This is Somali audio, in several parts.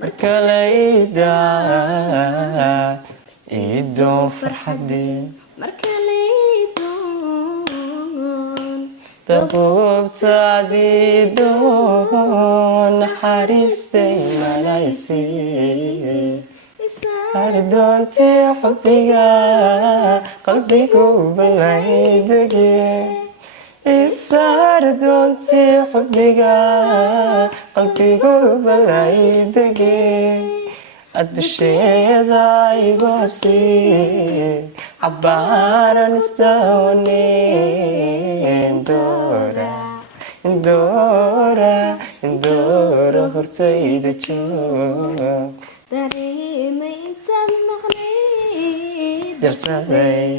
markale iidoon farxadii dabuubtaadii doon naxariistay malaysii ardoontii xubbiga qalbigu balaydege isardoontii xubbiga qalbigu balaydege addusheeda igu habsi cabbaaran istaawanin indoora hortayda joog dareemay intaad maqnayd darsaday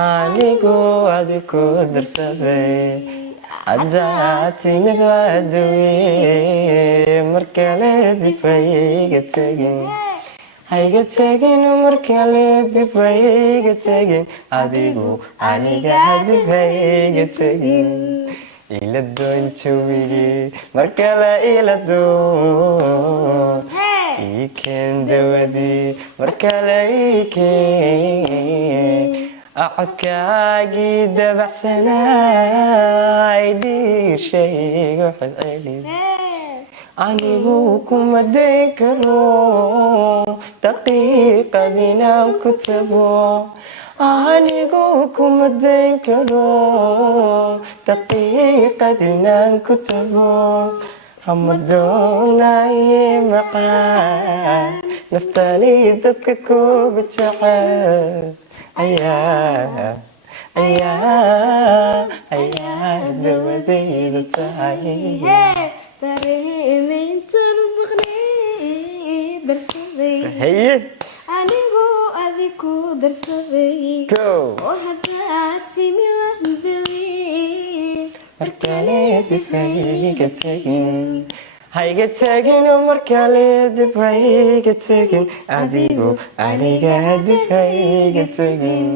anigu adiku darsaday haddaa timid waa dawe markale dib hayga tegin hayga tegin markale dib hayga tegin adigu aniga dib hayga tegin ila doon jawigii markale ila doon iikeen dawadii markale iikeen codkaagii dabacsanay dhiirshaygu xilceli anigu kuma dayn karo daqiiqad inaan ku tago anigu kuma dayn karo daqiiqad inaan ku tago hama doonaye maqaan naftani dadka kuga jecel ayaa dawadayda tahay dareemay intaad maqnayd darsaday anigu adiku darsaday oo haddaa timi waan dawey markale dib hayga tegin hayga tegin markale dib hayga tegin adigu aniga dib hayga tegin.